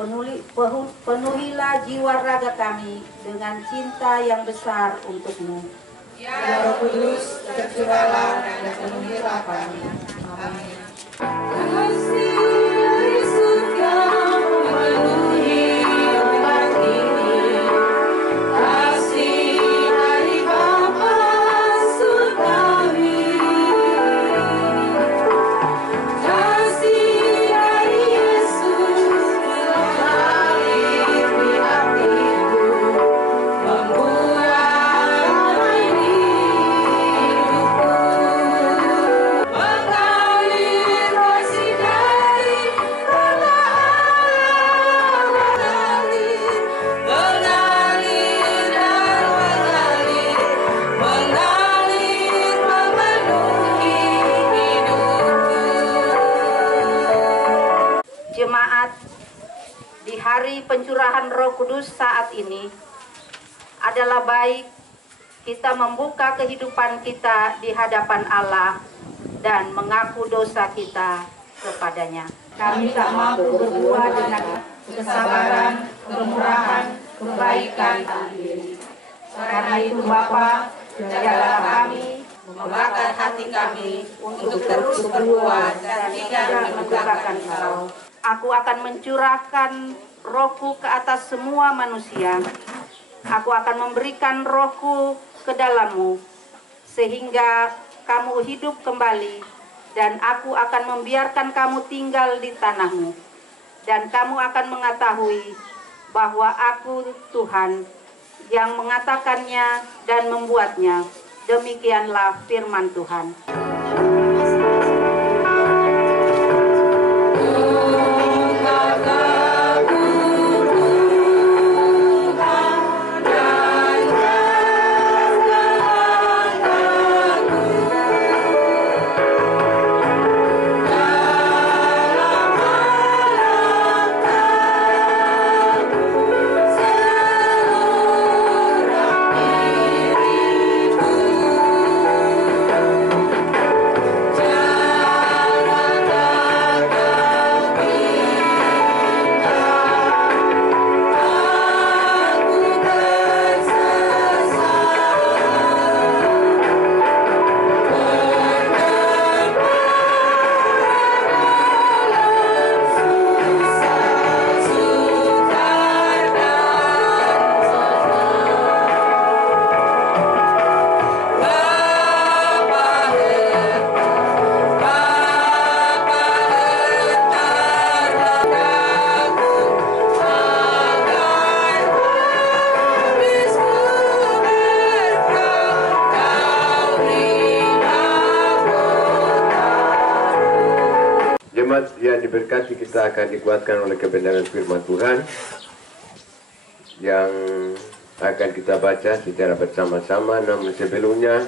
penuhilah jiwa raga kami dengan cinta yang besar untuk-Mu. Ya Roh Kudus, tercurahlah dan penuhilah kami. Amin. Kasih dari surga memenuhi umat ini. Kasih dari Bapa surgawi. Kasih dari Yesus mengalir di hatiku, membuat ini hidupku. Mengalir kasih dari Bapa Allah, mengalir dan mengalir memenuhi hidupku. Jemaat, di hari pencurahan Roh Kudus saat ini adalah baik kita membuka kehidupan kita di hadapan Allah dan mengaku dosa kita kepadanya. Kami tak mampu berbuat dengan kesabaran, kemurahan, kebaikan diri. Karena itu Bapa, jagalah kami, membakar hati kami untuk terus berbuat dan tidak mendukakan Engkau. Aku akan mencurahkan Rohku ke atas semua manusia. Aku akan memberikan Rohku ke dalammu, sehingga kamu hidup kembali, dan aku akan membiarkan kamu tinggal di tanahmu. Dan kamu akan mengetahui bahwa aku Tuhan yang mengatakannya dan membuatnya. Demikianlah firman Tuhan. Jemaat yang diberkati, kita akan dikuatkan oleh kebenaran firman Tuhan yang akan kita baca secara bersama-sama. Namun sebelumnya,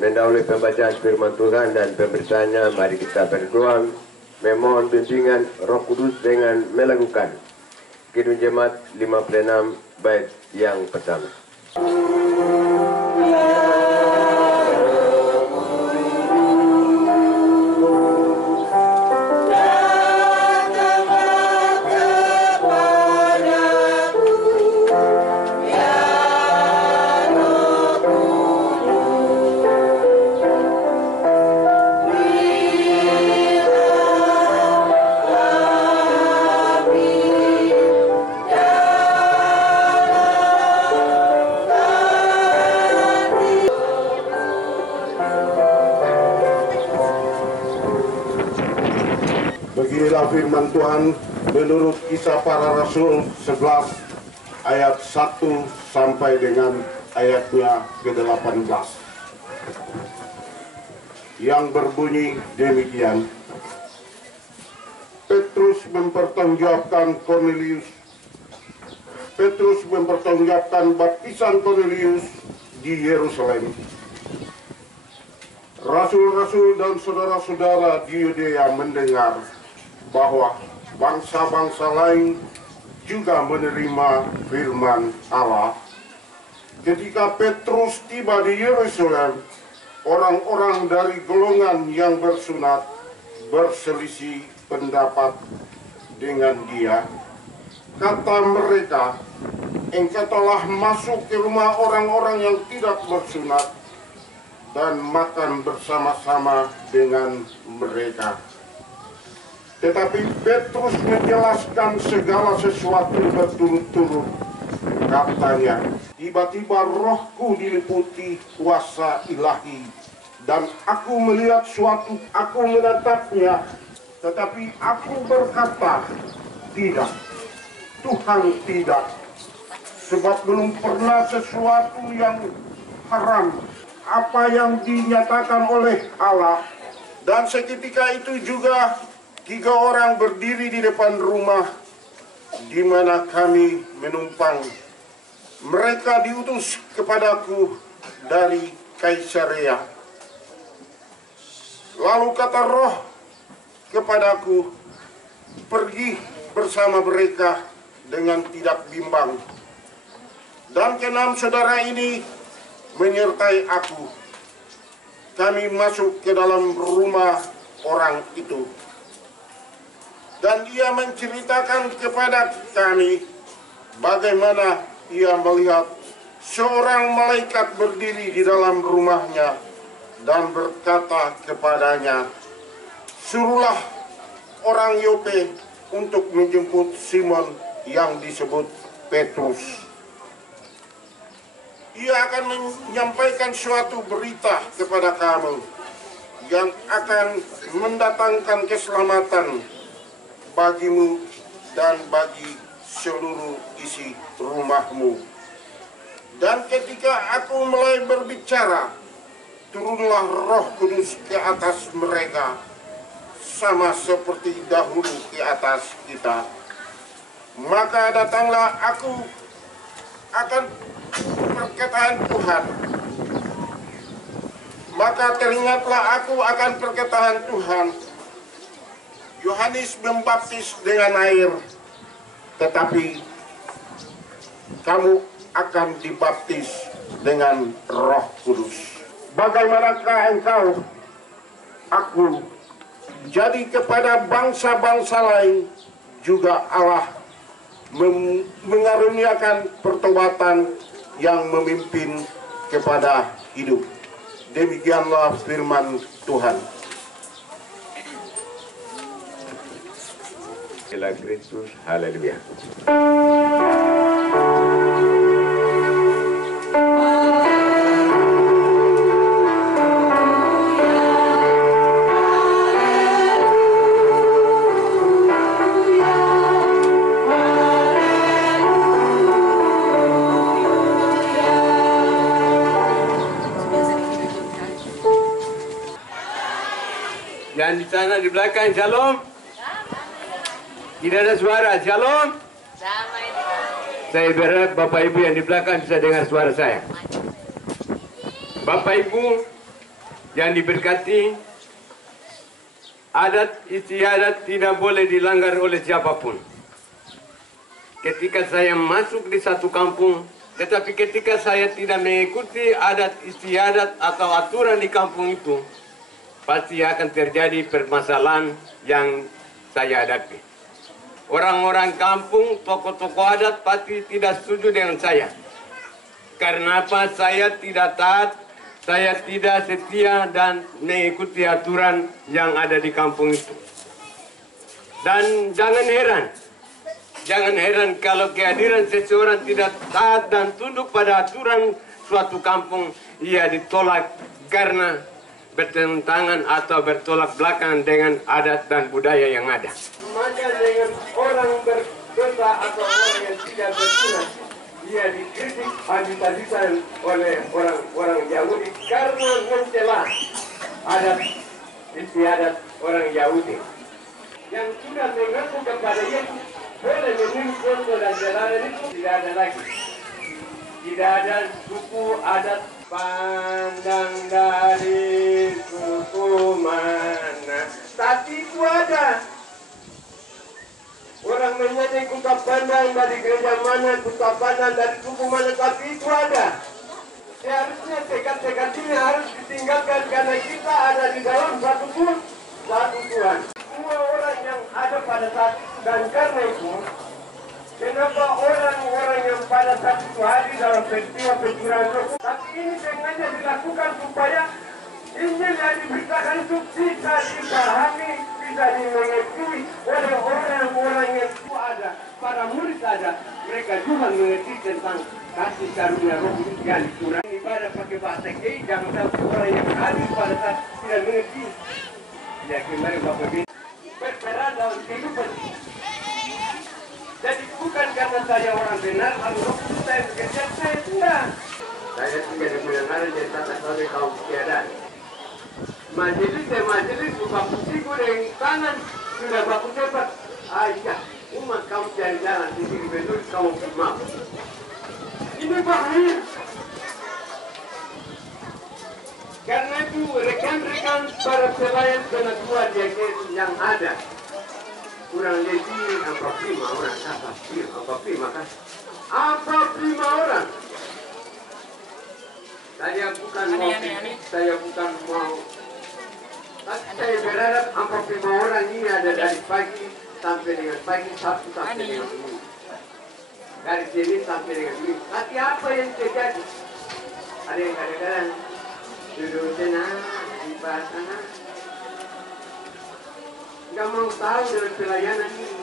mendahului pembacaan firman Tuhan dan pemberitaannya, mari kita berdoa memohon bimbingan Roh Kudus dengan melakukan Kidung Jemaat 56 bait yang pertama. Beginilah firman Tuhan menurut Kisah Para Rasul 11 ayat 1 sampai dengan ayatnya ke-18 yang berbunyi demikian. Petrus mempertanggungjawabkan baptisan Kornelius di Yerusalem. Rasul-rasul dan saudara-saudara di Yudea mendengar bahwa bangsa-bangsa lain juga menerima firman Allah. Ketika Petrus tiba di Yerusalem, orang-orang dari golongan yang bersunat berselisih pendapat dengan dia kata mereka, engkau telah masuk ke rumah orang-orang yang tidak bersunat dan makan bersama-sama dengan mereka. Tetapi Petrus menjelaskan segala sesuatu berturut-turut. Katanya, tiba-tiba rohku diliputi kuasa ilahi, dan aku melihat suatu, aku menatapnya, tetapi aku berkata, tidak, Tuhan tidak, sebab belum pernah sesuatu yang haram apa yang dinyatakan oleh Allah. Dan seketika itu juga 3 orang berdiri di depan rumah di mana kami menumpang. Mereka diutus kepadaku dari Kaisarea. Lalu kata Roh kepadaku, pergi bersama mereka dengan tidak bimbang. Dan ke-6 saudara ini menyertai aku. Kami masuk ke dalam rumah orang itu. Dan dia menceritakan kepada kami bagaimana ia melihat seorang malaikat berdiri di dalam rumahnya dan berkata kepadanya, suruhlah orang Yope untuk menjemput Simon yang disebut Petrus. Ia akan menyampaikan suatu berita kepada kamu yang akan mendatangkan keselamatan bagimu dan bagi seluruh isi rumahmu. Dan ketika aku mulai berbicara, turunlah Roh Kudus ke atas mereka, sama seperti dahulu ke atas kita. Maka datanglah aku akan perkataan Tuhan. Maka teringatlah aku akan perkataan Tuhan. Yohanes membaptis dengan air, tetapi kamu akan dibaptis dengan Roh Kudus. Bagaimanakah engkau? Aku. Jadi kepada bangsa-bangsa lain juga Allah mengaruniakan pertobatan yang memimpin kepada hidup. Demikianlah firman Tuhan. Kristus, haleluya. Yang di sana di belakang, shalom. Tidak ada suara, shalom. Saya berharap Bapak Ibu yang di belakang bisa dengar suara saya. Bapak Ibu yang diberkati, adat istiadat tidak boleh dilanggar oleh siapapun. Ketika saya masuk di satu kampung, tetapi ketika saya tidak mengikuti adat istiadat atau aturan di kampung itu, pasti akan terjadi permasalahan yang saya hadapi. Orang-orang kampung, tokoh-tokoh adat pasti tidak setuju dengan saya. Karena apa? Saya tidak taat, saya tidak setia dan mengikuti aturan yang ada di kampung itu. Dan jangan heran kalau kehadiran seseorang tidak taat dan tunduk pada aturan suatu kampung, ia ditolak karena bertentangan atau bertolak belakang dengan adat dan budaya yang ada. Maka dengan orang berdosa atau orang yang tidak bersunat, ia dikritik habis-habisan oleh orang-orang Yahudi karena mencela adat istiadat orang Yahudi. Yang sudah mengaku kepada Yesus boleh meminum foto dan jalanan itu tidak ada lagi. Tidak ada suku adat pandang dari suku mana, tapi itu ada. Orang menyanyi kuta pandang dari gereja mana, kuta pandang dari suku mana, tapi itu ada. Seharusnya tekad-tekad ini harus ditinggalkan karena kita ada di dalam satu Tuhan. Semua orang yang ada pada saat itu, dan karena itu Kenapa orang-orang yang pada satu hari dalam peristiwa pencurian roh, tapi ini sengaja dilakukan supaya Injil yang diberitakan itu bisa dipahami, bisa dimengerti oleh orang-orang yang itu ada, para murid ada, mereka juga mengerti tentang kasih karunia roh kudus yang dicurahkan. Ibadah pakai bahasa kei, jangan sampai orang yang hadir pada saat tidak mengerti. Ya kemarin Bapak Bin berperan dalam kehidupan. Jadi bukan karena saya orang benar, lalu roh kudus saya bekerja, saya tidak. Saya tidak dimenangkan jadi tata sampai kaum tiada. Majelis buka pusiku dengan tangan sudah baku cepat. Ayah, umat kamu cari jalan di sini bentuk kamu maaf. Ini bahaya. Karena itu rekan-rekan para pelayan penatua yang ada kurang lebih 45 orang, apa 5 orang. Saya bukan mau. Saya berharap 45 orang ini ada dari pagi sampai dengan pagi, Sabtu sampai dengan Minggu. Dari sini sampai dengan Minggu. Tapi apa yang terjadi? Ada yang kadang-kadang duduk tenang di sana. Nggak mau tahu dari pelayanan ini.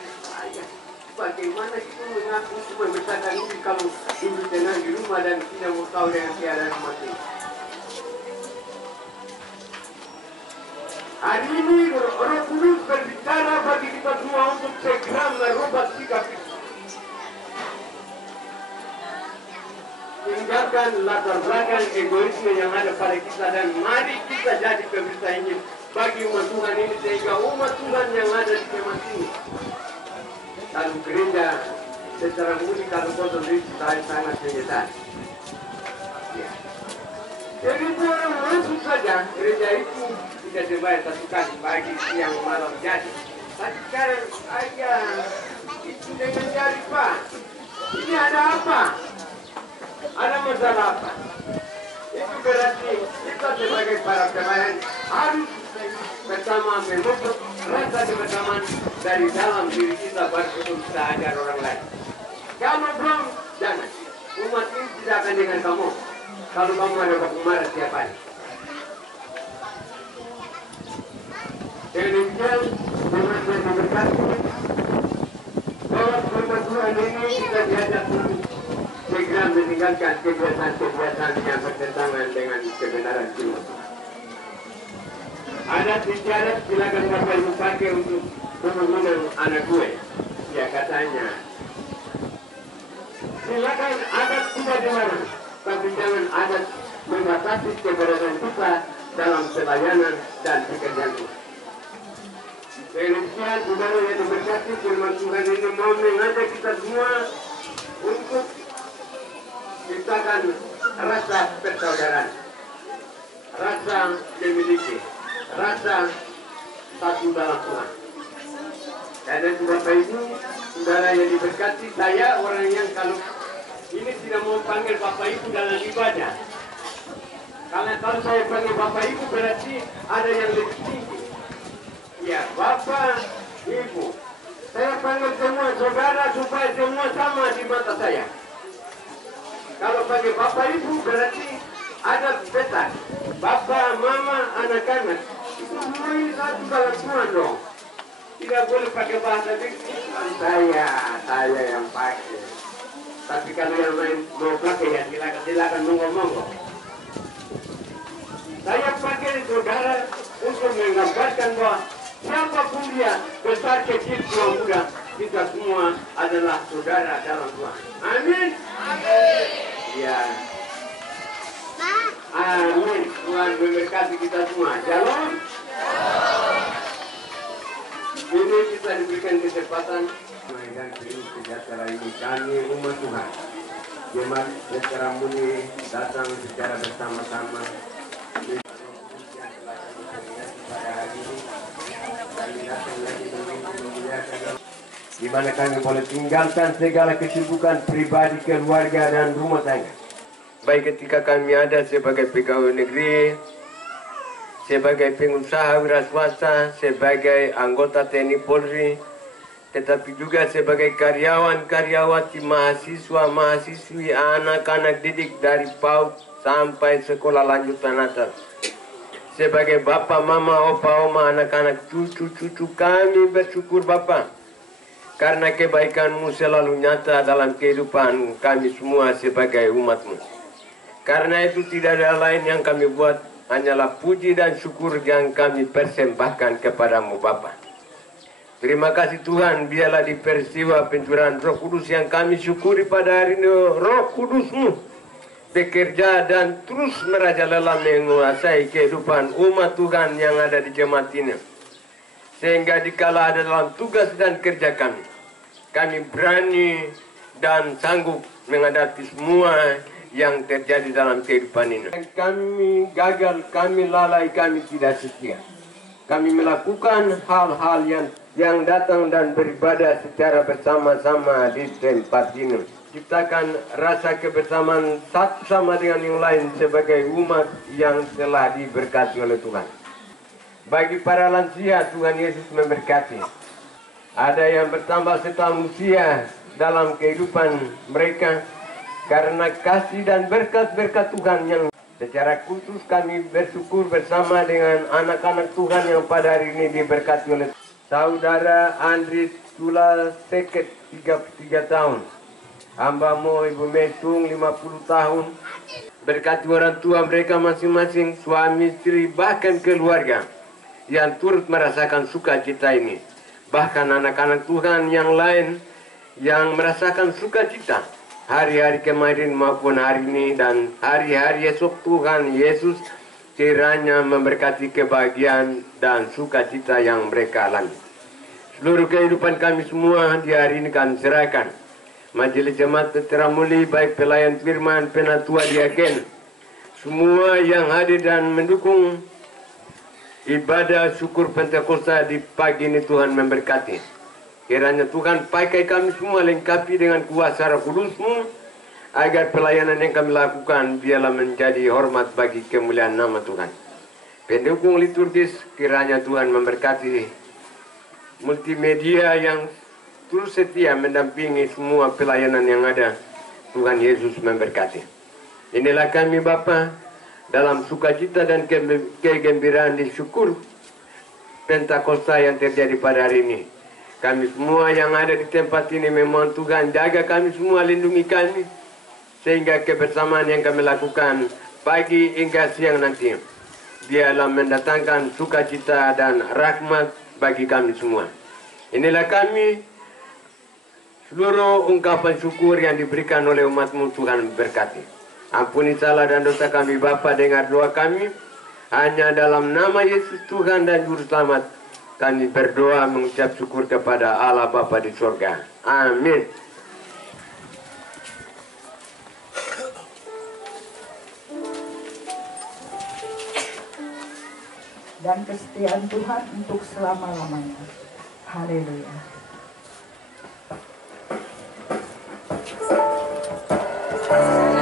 Bagaimana kita mengaku membesarkan ini kalau duduk tenang di rumah dan tidak mau tahu dengan keadaan umat ini. Hari ini Roh Kudus berbicara bagi kita semua untuk segera merubah sikap itu. Tinggalkan latar belakang egoisme yang ada pada kita dan mari kita jadi pemberita Injil bagi umat Tuhan ini sehingga umat Tuhan yang ada di kemah ini. Lalu gereja secara murni kalau kotor itu sangat menyesal. Ya. Jadi orang masuk saja gereja itu tidak dibayar satu kali pagi, siang, malam jadi. Tapi sekarang ayah itu dengan jari Pak. Ini ada apa? Ada masalah apa? Itu berarti kita sebagai para pelayan harus bersama membentuk rasa kebersamaan dari dalam diri kita baru kita ajar orang lain. Kalau belum, jangan. Umat ini tidak akan dengan kamu. Kalau kamu ada baku marah setiap hari. Demikian, dengan saya memberkati bahwa firman Tuhan ini kita diajak untuk segera meninggalkan kebiasaan-kebiasaan yang bertentangan dengan kebenaran firman Tuhan. Ada isyarat silakan Bapak Ibu pakai untuk mengundang anak gue. Ya katanya, silakan adat tidak dilarang, tapi jangan adat membatasi keberadaan kita dalam pelayanan dan pekerjaan Tuhan. Demikian saudara yang diberkati firman Tuhan ini mau mengajak kita semua untuk ciptakan rasa persaudaraan, rasa memiliki, rasa satu dalam Tuhan. Karena itu Bapak Ibu, saudara yang diberkati, saya orang yang kalau ini tidak mau panggil Bapak Ibu dalam ibadah. Karena kalau saya panggil Bapak Ibu berarti ada yang lebih tinggi. Ya, Bapak, Ibu, saya panggil semua saudara supaya semua sama di mata saya. Kalau panggil Bapak Ibu berarti ada besar. Bapak, Mama, anak-anak, itu semua ini satu dalam Tuhan dong. Tidak boleh pakai bahasa fiktif. Saya yang pakai. Tapi kalau yang lain mau pakai ya silakan monggo. Saya pakai saudara untuk menggambarkan bahwa siapapun dia, besar kecil tua muda, kita semua adalah saudara dalam Tuhan. Amin. Amin. Ya. Amin. Tuhan memberkati kita semua. Shalom. Ini kita diberikan kesempatan dan sejahtera ini kami umat Tuhan. Jemaat secara murni datang secara bersama-sama. Di mana kami boleh tinggalkan segala kesibukan pribadi, keluarga dan rumah tangga. Baik ketika kami ada sebagai pegawai negeri, sebagai pengusaha wira swasta, sebagai anggota TNI Polri, tetapi juga sebagai karyawan-karyawati, mahasiswa-mahasiswi, anak-anak didik dari PAUD sampai sekolah lanjutan atas. Sebagai Bapak, Mama, Opa, Oma, anak-anak, cucu-cucu kami bersyukur Bapak, karena kebaikan-Mu selalu nyata dalam kehidupan kami semua sebagai umat-Mu. Karena itu tidak ada lain yang kami buat, hanyalah puji dan syukur yang kami persembahkan kepadamu Bapa. Terima kasih Tuhan, biarlah di peristiwa pencurahan Roh Kudus yang kami syukuri pada hari ini, Roh Kudus-Mu bekerja dan terus merajalela menguasai kehidupan umat Tuhan yang ada di jemaat ini. Sehingga dikala ada dalam tugas dan kerja kami berani dan sanggup menghadapi semua yang terjadi dalam kehidupan ini. Kami gagal, kami lalai, kami tidak setia. Kami melakukan hal-hal yang datang dan beribadah secara bersama-sama di tempat ini. Ciptakan rasa kebersamaan satu sama dengan yang lain sebagai umat yang telah diberkati oleh Tuhan. Bagi para lansia, Tuhan Yesus memberkati. Ada yang bertambah setahun usia dalam kehidupan mereka karena kasih dan berkat-berkat Tuhan yang secara khusus kami bersyukur bersama dengan anak-anak Tuhan yang pada hari ini diberkati oleh Saudara Andri Tula Seket 33 tahun, hambamu Ibu Mesung 50 tahun. Berkati orang tua mereka masing-masing, suami, istri, bahkan keluarga yang turut merasakan sukacita ini. Bahkan anak-anak Tuhan yang lain yang merasakan sukacita hari-hari kemarin maupun hari ini dan hari-hari esok. Tuhan Yesus kiranya memberkati kebahagiaan dan sukacita yang mereka alami. Seluruh kehidupan kami semua di hari ini kami serahkan. Majelis Jemaat Petera Muli, baik pelayan firman, penatua, diaken, semua yang hadir dan mendukung ibadah syukur Pentakosta di pagi ini, Tuhan memberkati. Kiranya Tuhan pakai kami semua lengkapi dengan kuasa Roh Kudus-Mu, agar pelayanan yang kami lakukan biarlah menjadi hormat bagi kemuliaan nama Tuhan. Pendukung liturgis, kiranya Tuhan memberkati multimedia yang terus setia mendampingi semua pelayanan yang ada. Tuhan Yesus memberkati. Inilah kami Bapa, dalam sukacita dan kegembiraan di syukur Pentakosta yang terjadi pada hari ini. Kami semua yang ada di tempat ini memohon Tuhan jaga kami semua, lindungi kami, sehingga kebersamaan yang kami lakukan pagi hingga siang nanti biarlah mendatangkan sukacita dan rahmat bagi kami semua. Inilah kami, seluruh ungkapan syukur yang diberikan oleh umat-Mu, Tuhan berkati. Ampuni salah dan dosa kami Bapa, dengar doa kami. Hanya dalam nama Yesus Tuhan dan Juru Selamat kami berdoa mengucap syukur kepada Allah Bapa di surga. Amin. Dan kesetiaan Tuhan untuk selama-lamanya. Haleluya. Beri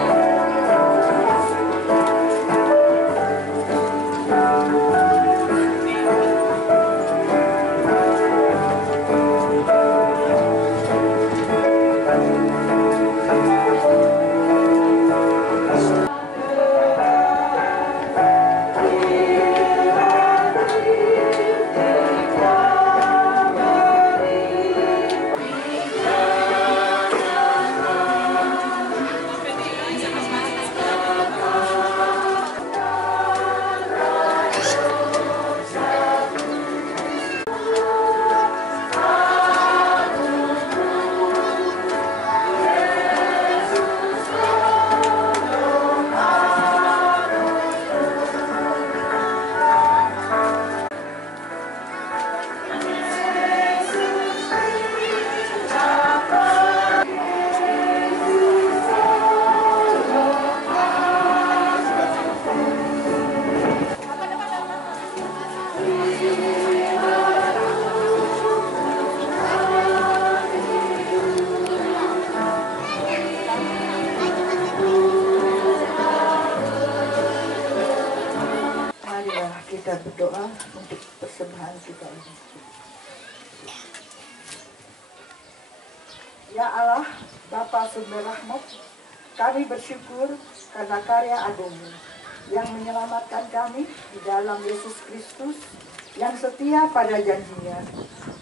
Ya Allah, Bapa sumber rahmat, kami bersyukur karena karya Agung-Mu yang menyelamatkan kami di dalam Yesus Kristus yang setia pada janjinya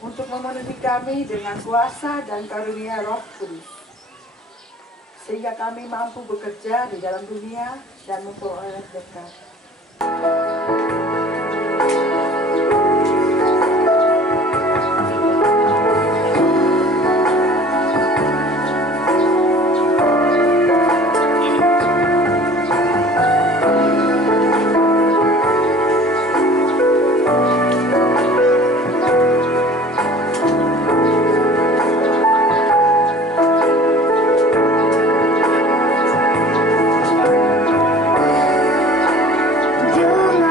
untuk memenuhi kami dengan kuasa dan karunia Roh Kudus. Sehingga kami mampu bekerja di dalam dunia dan memperoleh berkat. Jumlah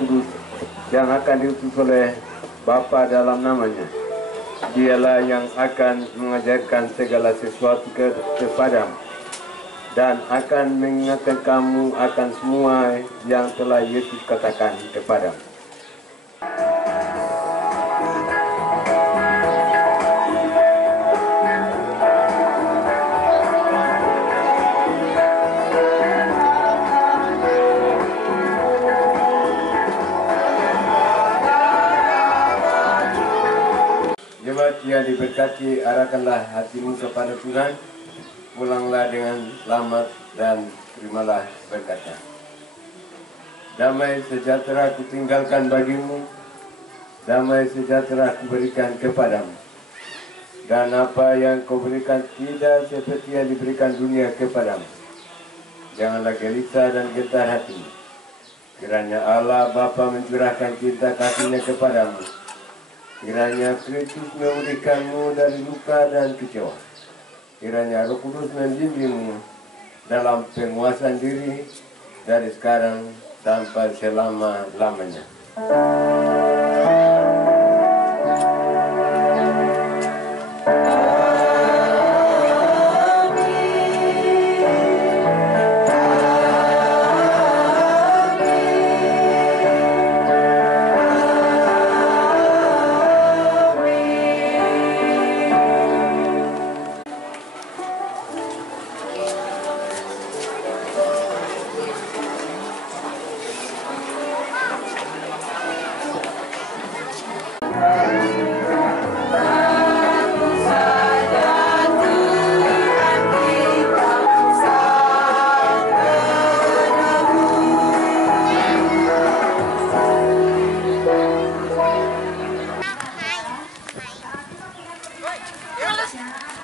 Kudus yang akan diutus oleh Bapa dalam namanya. Dialah yang akan mengajarkan segala sesuatu kepadamu dan akan mengingatkan kamu akan semua yang telah Yesus katakan kepadamu. Jemaat yang diberkati, arahkanlah hatimu kepada Tuhan, pulanglah dengan selamat dan terimalah berkatnya. Damai sejahtera kutinggalkan bagimu, damai sejahtera kuberikan kepadamu. Dan apa yang kau berikan tidak seperti yang diberikan dunia kepadamu. Janganlah gelisah dan gentar hatimu. Kiranya Allah Bapa mencurahkan cinta kasih-Nya kepadamu. Kiranya Kristus memulihkanmu dari luka dan kecewa. Kiranya Roh Kudus membimbingmu dalam penguasaan diri dari sekarang sampai selama-lamanya.